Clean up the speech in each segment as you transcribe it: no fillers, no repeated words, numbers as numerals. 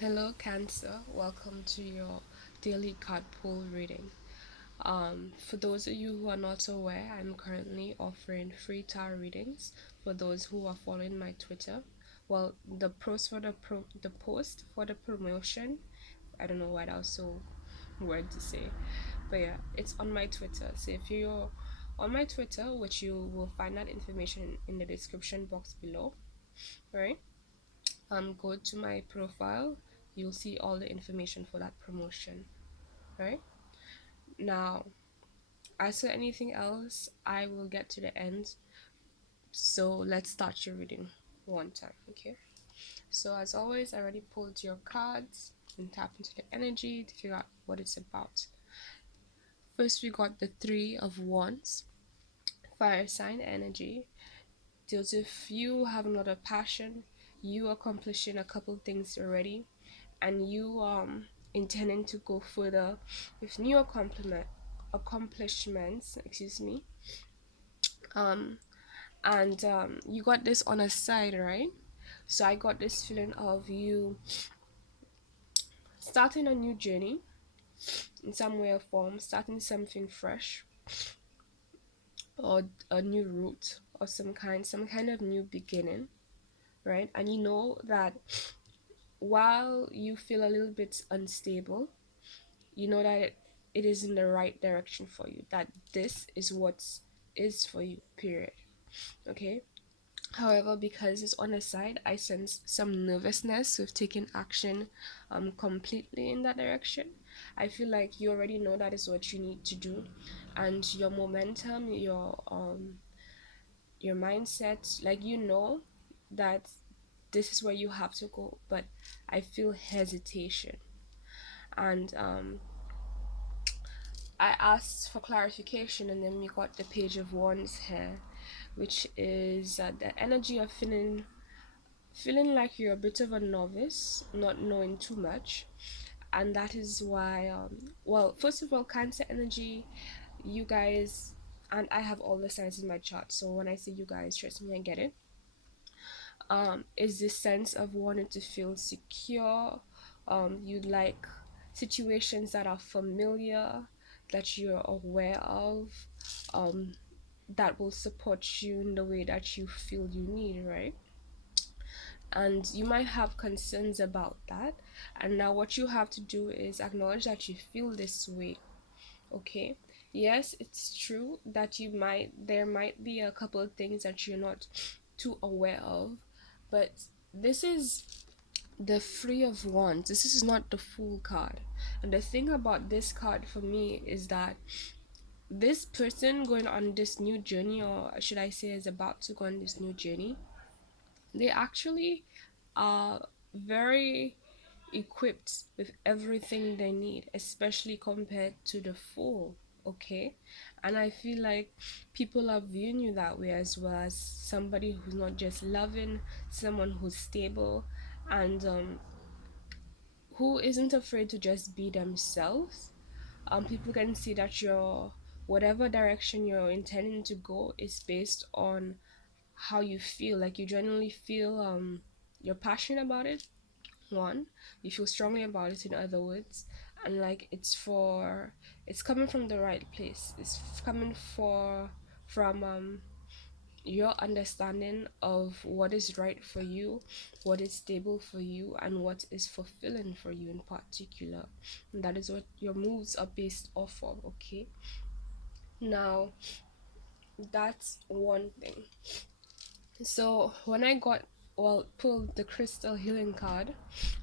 Hello, Cancer. Welcome to your daily card pull reading. For those of you who are not aware, I'm currently offering free tarot readings for those who are following my Twitter. Well, the post for the promotion, I don't know why that was so weird to say, but yeah, it's on my Twitter. So if you're on my Twitter, which you will find that information in the description box below, right? Go to my profile, you'll see all the information for that promotion, right? Now, as for anything else, I will get to the end. So let's start your reading one time, okay? So as always, I already pulled your cards and tap into the energy to figure out what it's about. First, we got the Three of Wands, fire sign energy. Deals with you having a lot of passion, you accomplishing a couple things already, and you intending to go further with new accomplishments, excuse me. um and you got this on a side, right? So I got this feeling of you starting a new journey in some way or form, starting something fresh, or a new route or some kind of new beginning, right? And you know that while you feel a little bit unstable, you know that it is in the right direction for you, that this is what is for you, period. Okay. However, because it's on the side, I sense some nervousness with taking action completely in that direction. I feel like you already know that is what you need to do, and your momentum, your mindset, like you know that this is where you have to go, but I feel hesitation. And I asked for clarification, and then we got the Page of Wands here, which is the energy of feeling like you're a bit of a novice, not knowing too much, and that is why. Well, first of all, Cancer energy, you guys, and I have all the signs in my chart. So when I say you guys, trust me, I get it. Is this sense of wanting to feel secure. You like situations that are familiar, that you're aware of, um, that will support you in the way that you feel you need, right? And you might have concerns about that. And now, what you have to do is acknowledge that you feel this way, okay? Yes, it's true that there might be a couple of things that you're not too aware of, but this is the Three of Wands. This is not the Fool card. And the thing about this card for me is that this person going on this new journey, or should I say, is about to go on this new journey, they actually are very equipped with everything they need, especially compared to the Fool. Okay, and I feel like people are viewing you that way as well, as somebody who's not just loving, someone who's stable, and who isn't afraid to just be themselves. People can see that your whatever direction you're intending to go is based on how you feel. Like you genuinely feel you're passionate about it. One, you feel strongly about it. In other words, and like it's coming from the right place. It's coming from your understanding of what is right for you, what is stable for you, and what is fulfilling for you in particular. And that is what your moves are based off of, okay? Now, that's one thing. So, when I pulled the crystal healing card,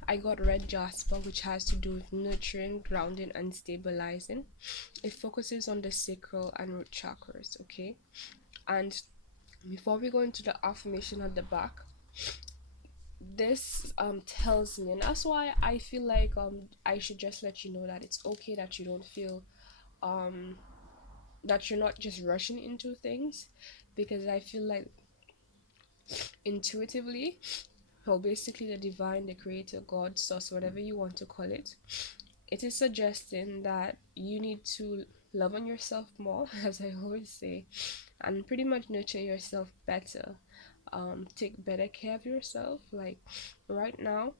I got red jasper, which has to do with nurturing, grounding, and stabilizing. It focuses on the sacral and root chakras, okay? And before we go into the affirmation at the back, this tells me, and that's why I feel like I should just let you know that it's okay that you don't feel um that you're not just rushing into things, because I feel like intuitively, or basically the divine, the creator, God, source, whatever you want to call it, it is suggesting that you need to love on yourself more, as I always say, and pretty much nurture yourself better. Take better care of yourself. Like right now,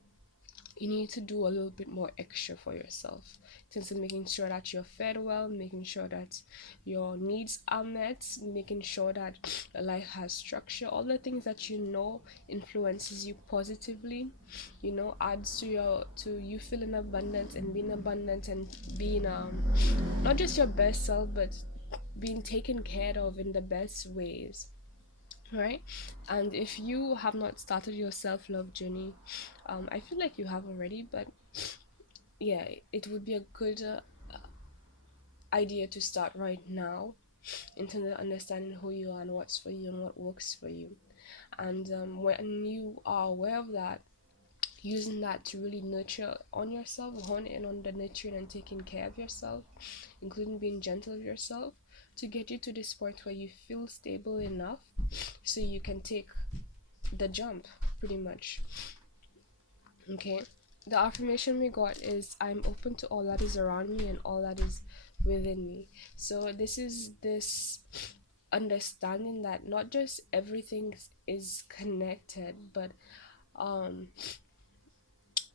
you need to do a little bit more extra for yourself in terms of making sure that you're fed well, making sure that your needs are met, making sure that your life has structure, all the things that you know influences you positively, adds to you feeling abundant and being abundant and being not just your best self, but being taken care of in the best ways, right? And if you have not started your self-love journey, I feel like you have already, but yeah, it would be a good idea to start right now in terms of understanding who you are and what's for you and what works for you. And when you are aware of that, using that to really nurture on yourself, hone in on the nurturing and taking care of yourself, including being gentle with yourself, to get you to this point where you feel stable enough so you can take the jump, pretty much. Okay, the affirmation we got is, I'm open to all that is around me and all that is within me. So this is this understanding that not just everything is connected, but um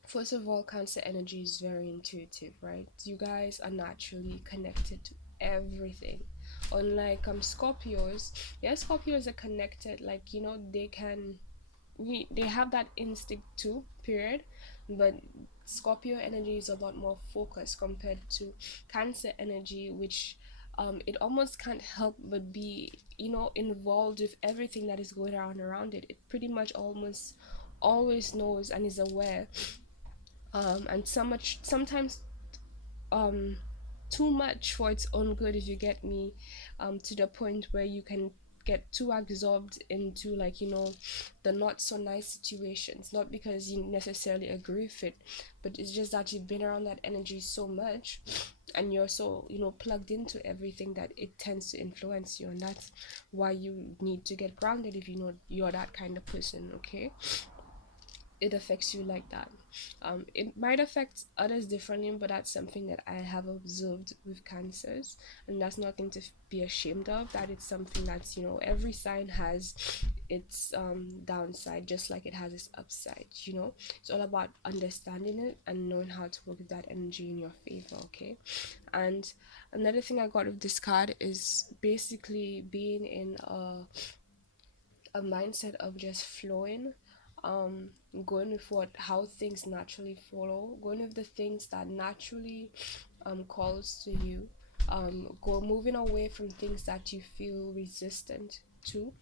first of all, Cancer energy is very intuitive, right? You guys are naturally connected to everything. Unlike Scorpios, yeah, Scorpios are connected, like, they have that instinct too, period. But Scorpio energy is a lot more focused compared to Cancer energy, which it almost can't help but be, involved with everything that is going on around it. It pretty much almost always knows and is aware, and sometimes um too much for its own good, if you get me, to the point where you can get too absorbed into, like, the not so nice situations, not because you necessarily agree with it, but it's just that you've been around that energy so much and you're so, plugged into everything, that it tends to influence you. And that's why you need to get grounded if you know you're that kind of person. Okay, it affects you like that. It might affect others differently, but that's something that I have observed with Cancers, and that's nothing to be ashamed of. That it's something that's, every sign has its downside, just like it has its upside. It's all about understanding it and knowing how to work with that energy in your favor. Okay, and another thing I got with this card is basically being in a mindset of just flowing, um going with what how things naturally follow, going with the things that naturally calls to you, go moving away from things that you feel resistant to,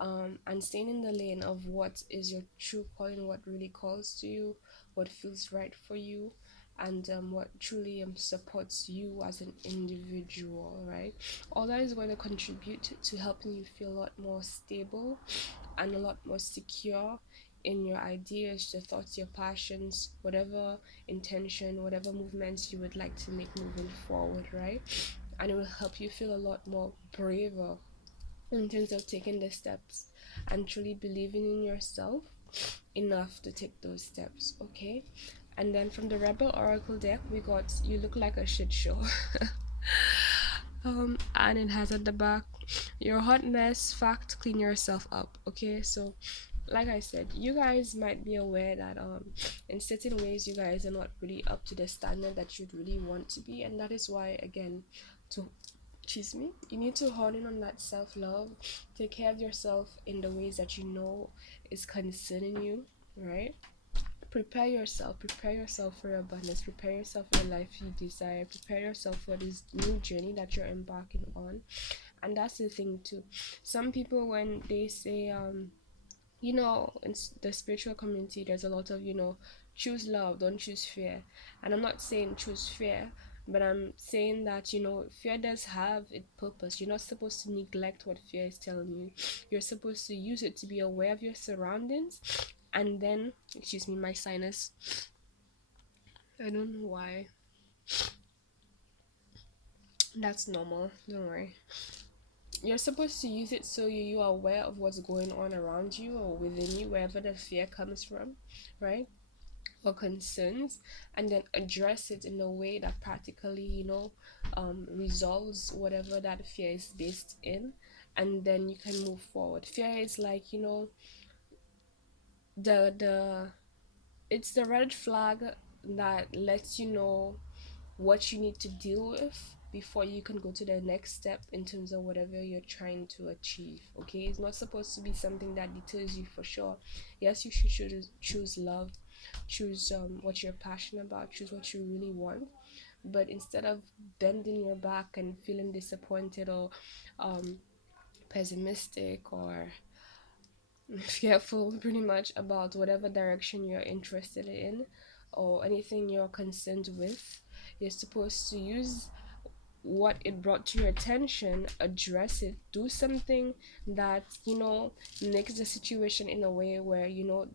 and staying in the lane of what is your true calling, what really calls to you, what feels right for you, and what truly supports you as an individual, right? All that is going to contribute to helping you feel a lot more stable and a lot more secure in your ideas, your thoughts, your passions, whatever intention, whatever movements you would like to make moving forward, right? And it will help you feel a lot more braver in terms of taking the steps and truly believing in yourself enough to take those steps. Okay, and then from the Rebel Oracle deck we got, you look like a shit show. And it has at the back, you're a hot mess, fact, clean yourself up. Okay, so like I said, you guys might be aware that in certain ways you guys are not really up to the standard that you'd really want to be, and that is why, again, to excuse me, you need to hone in on that self-love, take care of yourself in the ways that you know is concerning you, right? Prepare yourself for your abundance, prepare yourself for the life you desire, prepare yourself for this new journey that you're embarking on. And that's the thing too, some people, when they say in the spiritual community, there's a lot of, choose love, don't choose fear. And I'm not saying choose fear, but I'm saying that, fear does have its purpose. You're not supposed to neglect what fear is telling you. You're supposed to use it to be aware of your surroundings. And then, excuse me, my sinus, I don't know why. That's normal, don't worry. You're supposed to use it so you are aware of what's going on around you or within you, wherever the fear comes from, right? Or concerns, and then address it in a way that practically, resolves whatever that fear is based in, and then you can move forward. Fear is like, the It's the red flag that lets you know what you need to deal with before you can go to the next step in terms of whatever you're trying to achieve. Okay, it's not supposed to be something that deters you for sure. Yes, you should choose love, choose what you're passionate about, choose what you really want. But instead of bending your back and feeling disappointed or um, pessimistic or fearful pretty much about whatever direction you're interested in or anything you're concerned with, you're supposed to use what it brought to your attention, address it, do something that, makes the situation in a way where,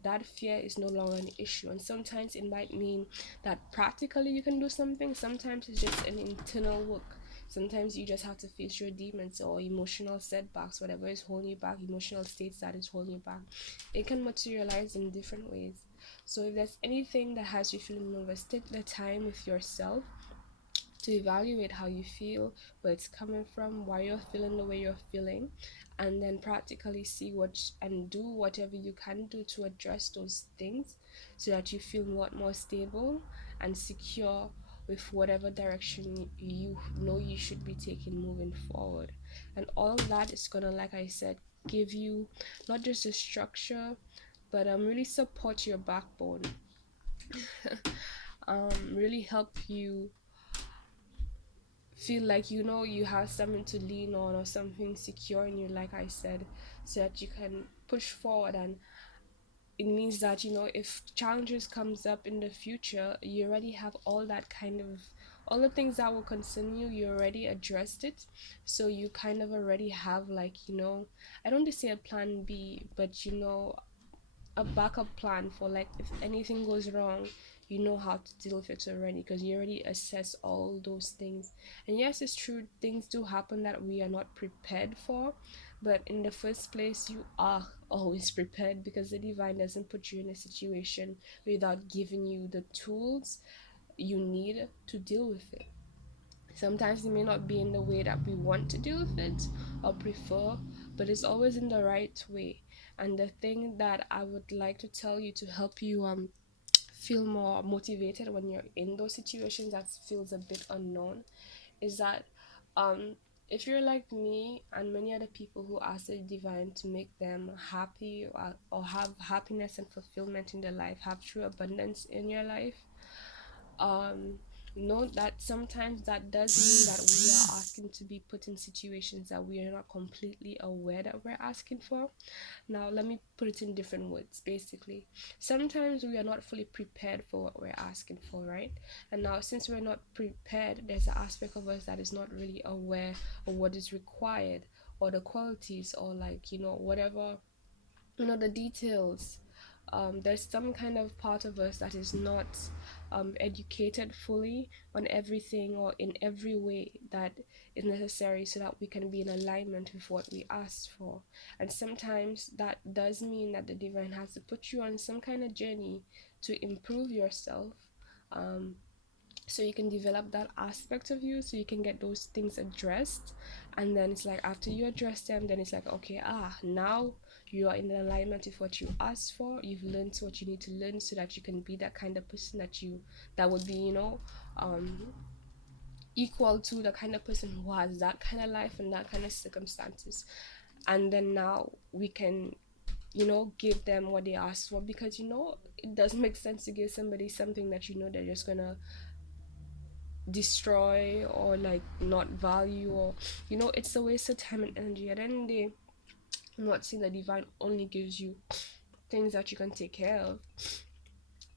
that fear is no longer an issue. And sometimes it might mean that practically you can do something, sometimes it's just an internal work. Sometimes you just have to face your demons or emotional setbacks, whatever is holding you back, emotional states that is holding you back. It can materialize in different ways. So if there's anything that has you feeling nervous, take the time with yourself to evaluate how you feel, where it's coming from, why you're feeling the way you're feeling, and then practically see what and do whatever you can do to address those things so that you feel a lot more stable and secure with whatever direction you know you should be taking moving forward. And all of that is gonna, like I said, give you not just a structure, but really support your backbone. Really help you feel like you have something to lean on or something secure in you, like I said, so that you can push forward. And it means that if challenges comes up in the future, you already have all that kind of all the things that will concern you, you already addressed it. So you kind of already have, like, I don't want to say a plan B, but a backup plan for, like, if anything goes wrong, you know how to deal with it already because you already assess all those things. And yes, it's true, things do happen that we are not prepared for, but in the first place you are always prepared because the divine doesn't put you in a situation without giving you the tools you need to deal with it. Sometimes it may not be in the way that we want to deal with it or prefer, but it's always in the right way. And the thing that I would like to tell you to help you feel more motivated when you're in those situations that feels a bit unknown is that um if you're like me and many other people who ask the divine to make them happy, or have happiness and fulfillment in their life, have true abundance in your life, um know that sometimes that does mean that we are asking to be put in situations that we are not completely aware that we're asking for. Now let me put it in different words. Basically, sometimes we are not fully prepared for what we're asking for, right? And now, since we're not prepared, there's an aspect of us that is not really aware of what is required, or the qualities, or, like, whatever, the details. There's some kind of part of us that is not educated fully on everything or in every way that is necessary so that we can be in alignment with what we asked for. And sometimes that does mean that the divine has to put you on some kind of journey to improve yourself, um, so you can develop that aspect of you, so you can get those things addressed. And then it's like, after you address them, then it's like, okay, now you are in alignment with what you asked for, you've learned what you need to learn so that you can be that kind of person that would be, um equal to the kind of person who has that kind of life and that kind of circumstances. And then now we can, give them what they asked for, because it doesn't make sense to give somebody something that they're just gonna destroy or, like, not value, or it's a waste of time and energy. At the end of the day, I'm not saying the divine only gives you things that you can take care of.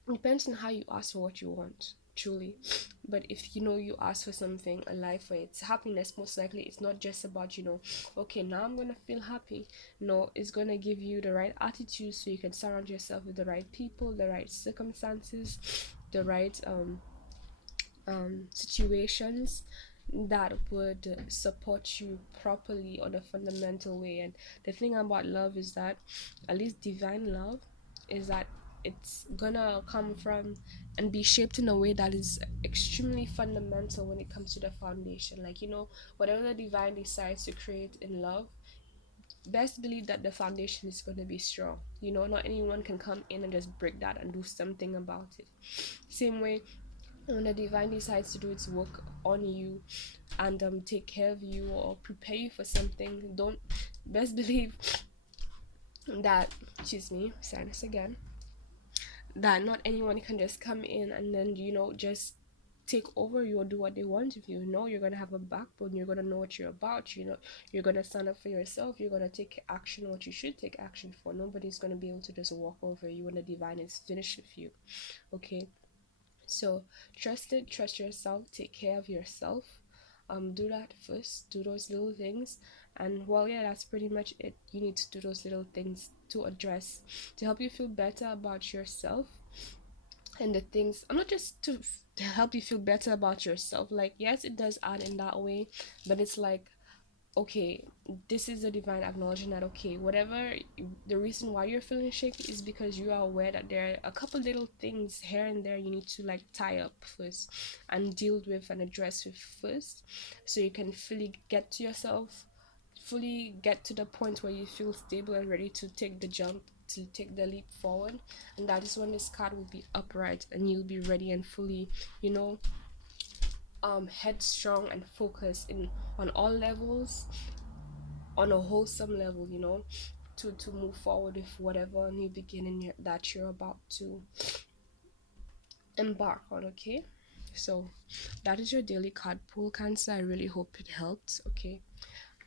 It depends on how you ask for what you want, truly. But if you ask for something, a life where it's happiness, most likely it's not just about, okay, now I'm gonna feel happy. No, it's gonna give you the right attitude so you can surround yourself with the right people, the right circumstances, the right situations that would support you properly on a fundamental way. And the thing about love is that, at least divine love, is that it's gonna come from and be shaped in a way that is extremely fundamental when it comes to the foundation. Like, whatever the divine decides to create in love, best believe that the foundation is going to be strong. You know, not anyone can come in and just break that and do something about it. Same way, when the divine decides to do its work on you and take care of you or prepare you for something, don't best believe that, excuse me, sinus again, that not anyone can just come in and then, you know, just take over you or do what they want with you. No, you're gonna have a backbone, you're gonna know what you're about, you know, you're gonna stand up for yourself, you're gonna take action what you should take action for. Nobody's gonna be able to just walk over you when the divine is finished with you. Okay, so trust it, trust yourself, take care of yourself. Do that first, do those little things. And well, yeah, that's pretty much it. You need to do those little things to address, to help you feel better about yourself and the things. I'm not just to help you feel better about yourself. Like, yes, it does add in that way, but it's like, okay, this is a divine acknowledging that, okay, whatever the reason why you're feeling shaky is because you are aware that there are a couple little things here and there you need to like tie up first and deal with and address with first, so you can fully get to yourself, fully get to the point where you feel stable and ready to take the jump, to take the leap forward. And that is when this card will be upright and you'll be ready and fully, you know, headstrong and focused in on all levels, on a wholesome level, you know, to move forward with whatever new beginning that you're about to embark on. Okay, so that is your daily card pull, Cancer. I really hope it helped. Okay,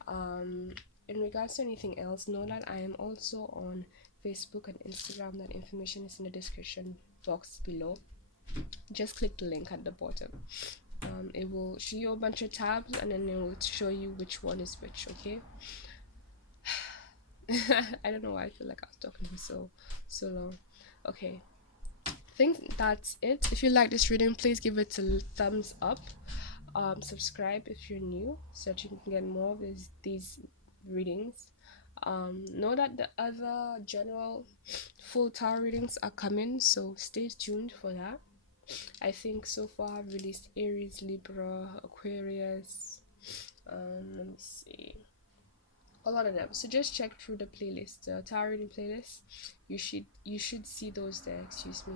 um in regards to anything else, know that I am also on Facebook and Instagram. That information is in the description box below. Just click the link at the bottom. It will show you a bunch of tabs and then it will show you which one is which. Okay. I don't know why I feel like I was talking for so long. Okay, I think that's it. If you like this reading, please give it a thumbs up. Subscribe if you're new so that you can get more of these readings. Know that the other general full tarot readings are coming, so stay tuned for that. I think so far I've released Aries, Libra, Aquarius. Let me see, a lot of them. So just check through the playlist, the tarot reading playlist. You should see those there. Excuse me.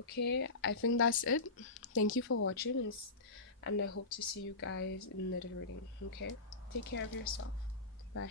Okay, I think that's it. Thank you for watching, and I hope to see you guys in another reading. Okay, take care of yourself. Bye.